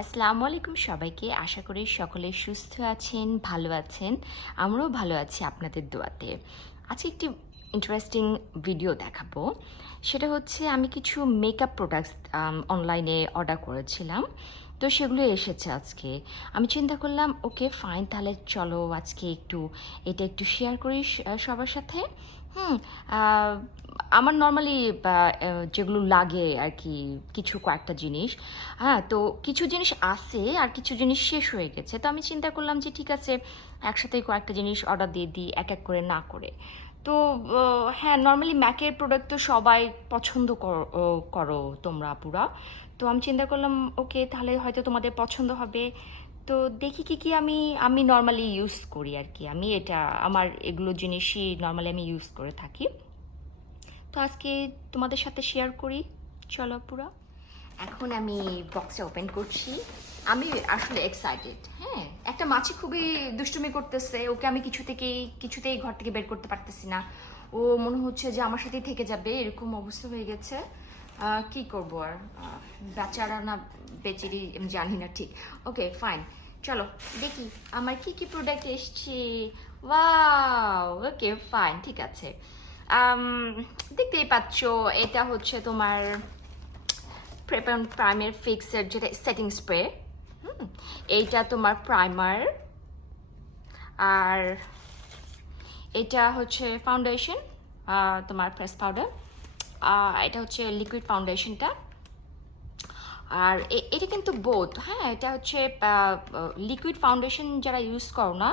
আসসালামু আলাইকুম সবাইকে। আশা করি সকলে সুস্থ আছেন, ভালো আছেন। আমরাও ভালো আছি আপনাদের দোয়াতে। আজকে একটি ইন্টারেস্টিং ভিডিও দেখাবো। সেটা হচ্ছে আমি কিছু মেকআপ প্রোডাক্টস অনলাইনে অর্ডার করেছিলাম। তো সেগুলো এসেছে আজকে। আমি চিন্তা করলাম ওকে ফাইন, তাহলে চলো আজকে এটা একটু শেয়ার করি সবার সাথে। হুম। আহ, আমার নর্মালি যেগুলো লাগে আর কি, কিছু কয়েকটা জিনিস। হ্যাঁ, তো কিছু জিনিস আছে আর কিছু জিনিস শেষ হয়ে গেছে, তো আমি চিন্তা করলাম যে ঠিক আছে একসাথেই কয়েকটা জিনিস অর্ডার দিয়ে দিই, এক এক করে না করে। তো হ্যাঁ, নর্মালি ম্যাকের প্রোডাক্ট তো সবাই পছন্দ করো তোমরা পুরা। তো আমি চিন্তা করলাম ওকে তাহলে হয়তো তোমাদের পছন্দ হবে। তো দেখি কি কি আমি নর্মালি ইউজ করি আর কি। আমার এগুলো জিনিসই নর্মালি আমি ইউজ করে থাকি। তো আজকে তোমাদের সাথে শেয়ার করি, চলো পুরা। এখন আমি বক্সটা ওপেন করছি। আমি আসলে এক্সাইটেড। হ্যাঁ, একটা মাছি খুবই দুষ্টুমি করতেছে, ওকে আমি কিছুতেই ঘর থেকে বের করতে পারতেছি না। ও মনে হচ্ছে যে আমার সাথেই থেকে যাবে, এরকম অবস্থা হয়ে গেছে। কি করবো আর, বেচারা না বেচারি আমি জানি না ঠিক। ওকে ফাইন, চলো দেখি আমার কি কি প্রোডাক্ট এসছে। ওয়াও, ওকে ফাইন, ঠিক আছে। আম, দেখতেই পাচ্ছ এটা হচ্ছে তোমার প্রাইমার ফিক্সের যেটা সেটিং স্প্রে। এইটা তোমার প্রাইমার। আর এটা হচ্ছে ফাউন্ডেশন, তোমার প্রেস পাউডার। এটা হচ্ছে লিকুইড ফাউন্ডেশনটা। আর এটা কিন্তু বোথ, হ্যাঁ, এটা হচ্ছে লিকুইড ফাউন্ডেশন যারা ইউজ করো না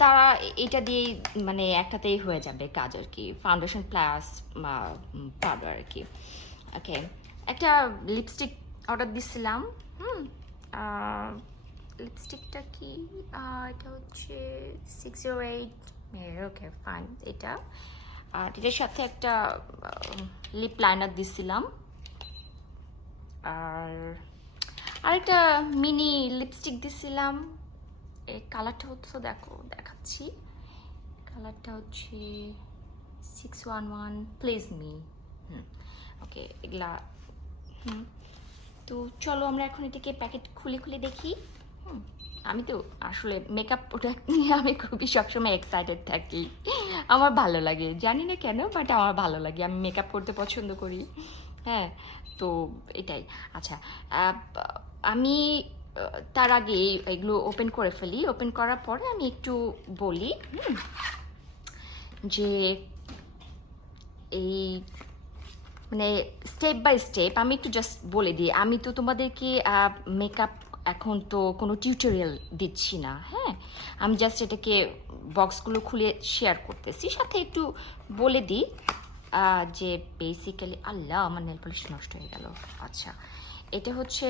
তারা এটা দিয়েই মানে একটাতেই হয়ে যাবে কাজ আর কি, ফাউন্ডেশন প্লাস পাউডার আর কি। ওকে, একটা লিপস্টিক অর্ডার দিছিলাম। হুম। লিপস্টিকটা কি, এটা হচ্ছে 608। ওকে ফাইন, এটা। আর এটার সাথে একটা লিপ লাইনার দিছিলাম। আর আরেকটা মিনি লিপস্টিক দিছিলাম। এই কালারটা হচ্ছে, দেখাচ্ছি। কালারটা হচ্ছে 611 প্লিজ মি। ওকে, এগুলা। হুম। তো চলো আমরা এখন এটাকে প্যাকেট খুলে খুলে দেখি। হুম। আমি তো আসলে মেকআপ প্রোডাক্ট নিয়ে আমি খুবই সবসময় এক্সাইটেড থাকি। আমার ভালো লাগে, জানি না কেন, বাট আমার ভালো লাগে, আমি মেকআপ করতে পছন্দ করি। হ্যাঁ, তো এটাই। আচ্ছা, আমি তার আগে এগুলো ওপেন করে ফেলি। ওপেন করার পরে আমি একটু বলি যে এই মানে স্টেপ বাই স্টেপ আমি একটু জাস্ট বলে দিই। আমি তো তোমাদেরকে মেকআপ এখন তো কোনো টিউটোরিয়াল দিচ্ছি না। হ্যাঁ, আমি জাস্ট এটাকে বক্সগুলো খুলে শেয়ার করতেছি, সাথে একটু বলে দিই যে বেসিক্যালি আল্লাহ আমার নেল পলিশ নষ্ট হয়ে গেল। আচ্ছা, এটা হচ্ছে,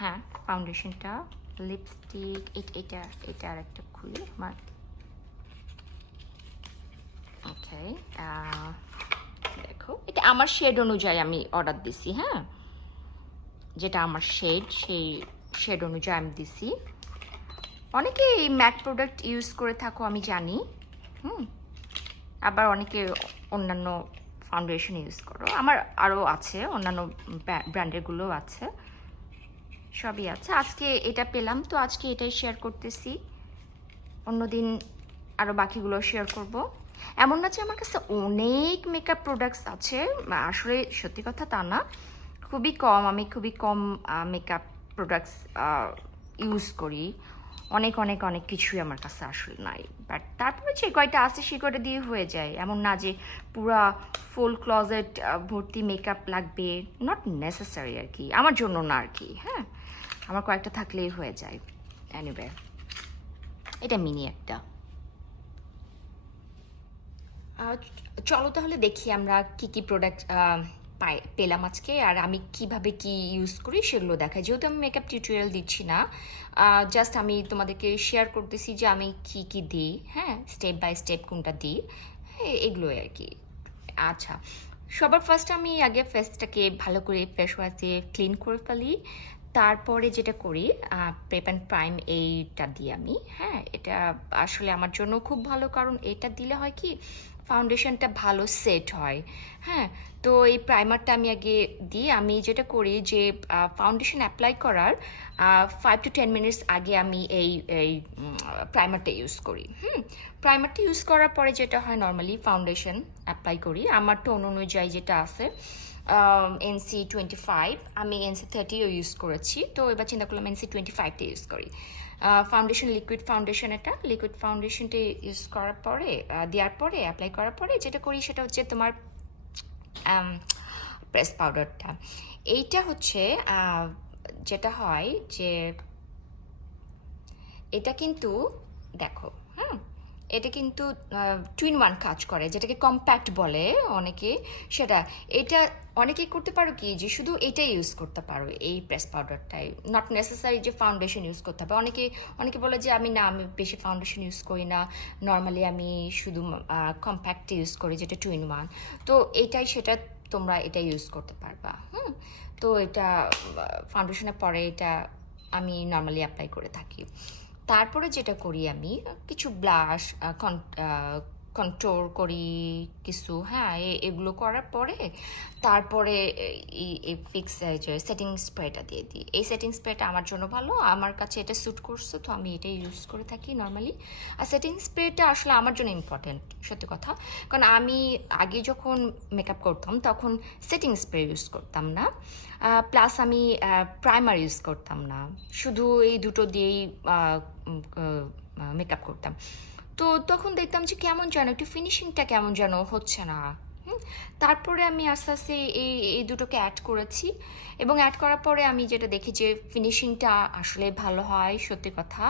হ্যাঁ, ফাউন্ডেশনটা, লিপস্টিক, এটা এটা আর একটা খুলি আমার। ওকে, দেখো এটা আমার শেড অনুযায়ী আমি অর্ডার দিছি। হ্যাঁ, যেটা আমার শেড, সেই শেড অনুযায়ী আমি দিছি। অনেকে এই ম্যাট প্রোডাক্ট ইউজ করে থাকো আমি জানি। হুম। আবার অনেকে অন্যান্য ফাউন্ডেশন ইউজ করো। আমার আরও আছে, অন্যান্য ব্র্যান্ডেরগুলো আছে, সবই আছে। আজকে এটা পেলাম তো আজকে এটাই শেয়ার করতেছি। অন্যদিন আরও বাকিগুলো শেয়ার করব। এমন না যে আমার কাছে অনেক মেকআপ প্রোডাক্টস আছে, আসলে সত্যি কথা তা না। আমি খুবই কম মেকআপ প্রোডাক্টস ইউজ করি। অনেক অনেক অনেক কিছুই আমার কাছে আসলে নাই, বাট তারপরে যে কয়টা আছে সে কয়টা দিয়ে হয়ে যায়। এমন না যে পুরা ফুল ক্লজেট ভর্তি মেকআপ লাগবে, নট নেসেসারি আর কি, আমার জন্য না আর কি। হ্যাঁ, আমার কয়েকটা থাকলেই হয়ে যায়। এনিওয়ে, এটা মিনি একটা। চলো তাহলে দেখি আমরা কি কি প্রোডাক্ট পেলাম আজকে, আর আমি কিভাবে কি ইউজ করি সেগুলো দেখাই। যেহেতু আমি মেকআপ টিউটোরিয়াল দিচ্ছি না, জাস্ট আমি তোমাদেরকে শেয়ার করতেছি যে আমি কি কি দিই। হ্যাঁ, স্টেপ বাই স্টেপ কোনটা দিই, হ্যাঁ, এগুলোই আর কি। আচ্ছা, সবার ফার্স্ট আমি আগে ফেসটাকে ভালো করে ফেস ওয়াশ দিয়ে ক্লিন করে ফেলি। তারপরে যেটা করি প্রেপ অ্যান্ড প্রাইম এইটা দিই আমি, হ্যাঁ। এটা আসলে আমার জন্য খুব ভালো, কারণ এটা দিলে হয় কি ফাউন্ডেশনটা ভালো সেট হয়, হ্যাঁ। তো এই প্রাইমারটা আমি আগে দিই। আমি যেটা করি যে ফাউন্ডেশন অ্যাপ্লাই করার 5 to 10 মিনিটস আগে আমি এই এই প্রাইমারটা ইউজ করি। প্রাইমারটা ইউজ করার পরে যেটা হয়, নর্মালি ফাউন্ডেশন অ্যাপ্লাই করি আমার টোন অনুযায়ী যেটা আছে। NC25, আমি NC30ও ইউজ করেছি, তো এবার চিন্তা করলাম NC25টা ইউজ করি। ফাউন্ডেশন, লিকুইড ফাউন্ডেশন, এটা লিকুইড ফাউন্ডেশনটা ইউজ করার পরে, দেওয়ার পরে, অ্যাপ্লাই করার পরে যেটা করি সেটা হচ্ছে তোমার প্রেস পাউডারটা। এইটা হচ্ছে যেটা হয় যে এটা কিন্তু দেখো, এটা কিন্তু 2 in 1 কাজ করে, যেটাকে কম্প্যাক্ট বলে অনেকে। সেটা এটা অনেকেই করতে পারো কি যে শুধু এটাই ইউজ করতে পারো, এই প্রেস পাউডারটাই, নট নেসেসারি যে ফাউন্ডেশন ইউজ করতে হবে। অনেকে বলে যে আমি বেশি ফাউন্ডেশন ইউজ করি না, নর্মালি আমি শুধু কম্প্যাক্ট ইউজ করি, যেটা 2 in 1। তো এটাই সেটা, তোমরা এটা ইউজ করতে পারবা। তো এটা ফাউন্ডেশনের পরে এটা আমি নর্মালি অ্যাপ্লাই করে থাকি। তারপরে যেটা করি আমি কিছু ব্লাশ, কন্ট্রোল করি কিছু, হ্যাঁ। এগুলো করার পরে তারপরে এই ফিক্স যে সেটিং স্প্রেটা দিয়ে দিই। এই সেটিং স্প্রেটা আমার জন্য ভালো, আমার কাছে এটা স্যুট করছে, তো আমি এটাই ইউজ করে থাকি নর্মালি। আর সেটিং স্প্রেটা আসলে আমার জন্য ইম্পর্টেন্ট, সত্যি কথা। কারণ আমি আগে যখন মেকআপ করতাম তখন সেটিং স্প্রে ইউজ করতাম না, প্লাস আমি প্রাইমার ইউজ করতাম না, শুধু এই দুটো দিয়েই মেকআপ করতাম। তো তখন দেখতাম যে কেমন যেন একটু ফিনিশিংটা কেমন যেন হচ্ছে না। তারপরে আমি আস্তে আস্তে এই দুটোকে অ্যাড করেছি, এবং অ্যাড করার পরে আমি যেটা দেখি যে ফিনিশিংটা আসলে ভালো হয়, সত্যি কথা,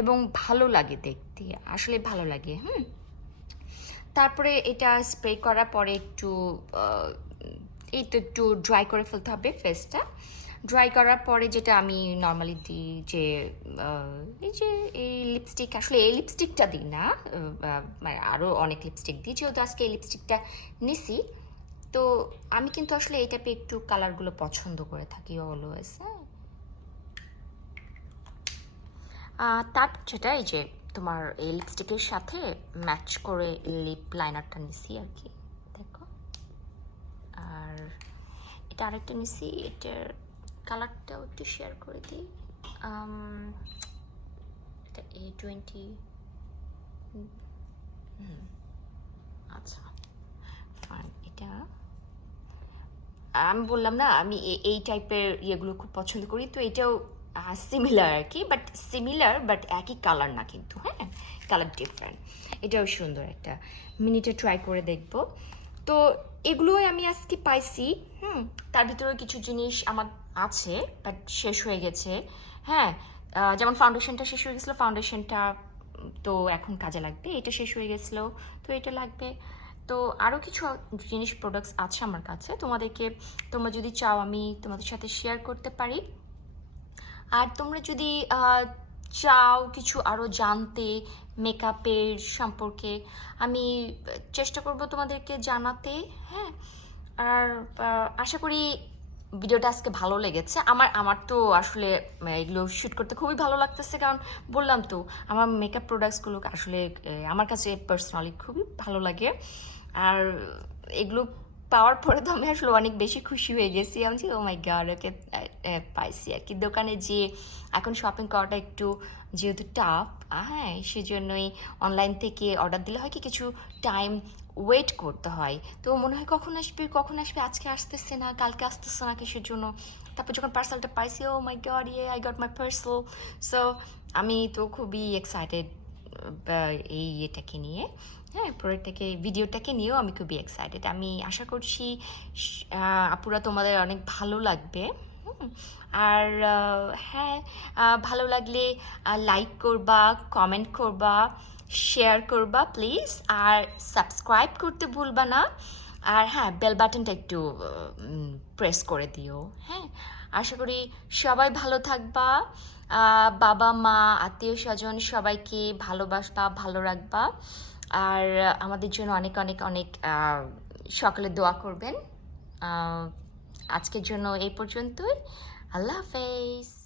এবং ভালো লাগে দেখতে, আসলে ভালো লাগে। তারপরে এটা স্প্রে করার পরে এই তো একটু ড্রাই করে ফেলতে হবে ফেসটা। ড্রাই করার পরে যেটা আমি নর্মালি দিই যে এই লিপস্টিক, আসলে এই লিপস্টিকটা দিই না, মানে আরও অনেক লিপস্টিক দিই, যেহেতু আজকে এই লিপস্টিকটা নিছি। তো আমি কিন্তু আসলে এই টাইপের একটু কালারগুলো পছন্দ করে থাকি অলওয়েজ, হ্যাঁ। তারপর যেটা এই যে তোমার এই লিপস্টিকের সাথে ম্যাচ করে লিপ লাইনারটা নিছি আর কি, দেখো। আর এটা আরেকটা নিছি, এটার কালারটাও একটু শেয়ার করে দিই। এটা A20, আচ্ছা ফাইন। এটা আমি বললাম না, আমি এই টাইপের ইয়েগুলো খুব পছন্দ করি, তো এটাও সিমিলার আর কি, বাট একই কালার না কিন্তু, হ্যাঁ, কালার ডিফারেন্ট। এটাও সুন্দর একটা, মিনিটে ট্রাই করে দেখবো। তো এগুলোই আমি আজকে পাইছি। তার ভিতরে কিছু জিনিস আমার আছে বাট শেষ হয়ে গেছে, হ্যাঁ। যেমন ফাউন্ডেশনটা শেষ হয়ে গেছিলো, ফাউন্ডেশনটা তো এখন কাজে লাগবে। এটা শেষ হয়ে গেছিলো, তো এটা লাগবে। তো আরও কিছু জিনিস, প্রোডাক্টস আছে আমার কাছে, তোমরা যদি চাও আমি তোমাদের সাথে শেয়ার করতে পারি। আর তোমরা যদি চাও কিছু আরও জানতে মেকআপের সম্পর্কে, আমি চেষ্টা করব তোমাদেরকে জানাতে, হ্যাঁ। আর আশা করি ভিডিওটা আজকে ভালো লেগেছে। আমার তো আসলে এগুলো শ্যুট করতে খুবই ভালো লাগতেছে, কারণ বললাম তো আমার মেকআপ প্রোডাক্টসগুলো আসলে আমার কাছে পার্সোনালি খুবই ভালো লাগে। আর এগুলো পাওয়ার পরে তো আমি আসলে অনেক বেশি খুশি হয়ে গেছি। আমি ও মাই গড, ওকে পাইছি আর কি। দোকানে যে এখন শপিং করাটা একটু যেহেতু টাফ, হ্যাঁ, সেজন্যই অনলাইন থেকে অর্ডার দিলে হয় কি কিছু টাইম ওয়েট করতে হয়। তো মনে হয় কখন আসবে, আজকে আসতেছে না, কালকে আসতেছে না, কিসের জন্য। তারপর যখন পার্সেলটা পাইছি, oh my god, I got my parcel. So আমি তো খুবই এক্সাইটেড এই ইয়েটাকে নিয়ে, হ্যাঁ, প্রোডাক্টটাকে, ভিডিওটাকে নিয়েও আমি খুবই এক্সাইটেড। আমি আশা করছি আপুরা তোমাদের অনেক ভালো লাগবে। আর হ্যাঁ, ভালো লাগলে লাইক করবা, কমেন্ট করবা, শেয়ার করবা প্লিজ, আর সাবস্ক্রাইব করতে ভুলবা না। আর হ্যাঁ, বেল বাটনটা একটু প্রেস করে দিও, হ্যাঁ। আশা করি সবাই ভালো থাকবা, বাবা মা আত্মীয় স্বজন সবাইকে ভালোবাসবা, ভালো রাখবা। আর আমাদের জন্য অনেক অনেক অনেক সকলে দোয়া করবেন। আজকের জন্য এই পর্যন্তই। আল্লাহ হাফেজ।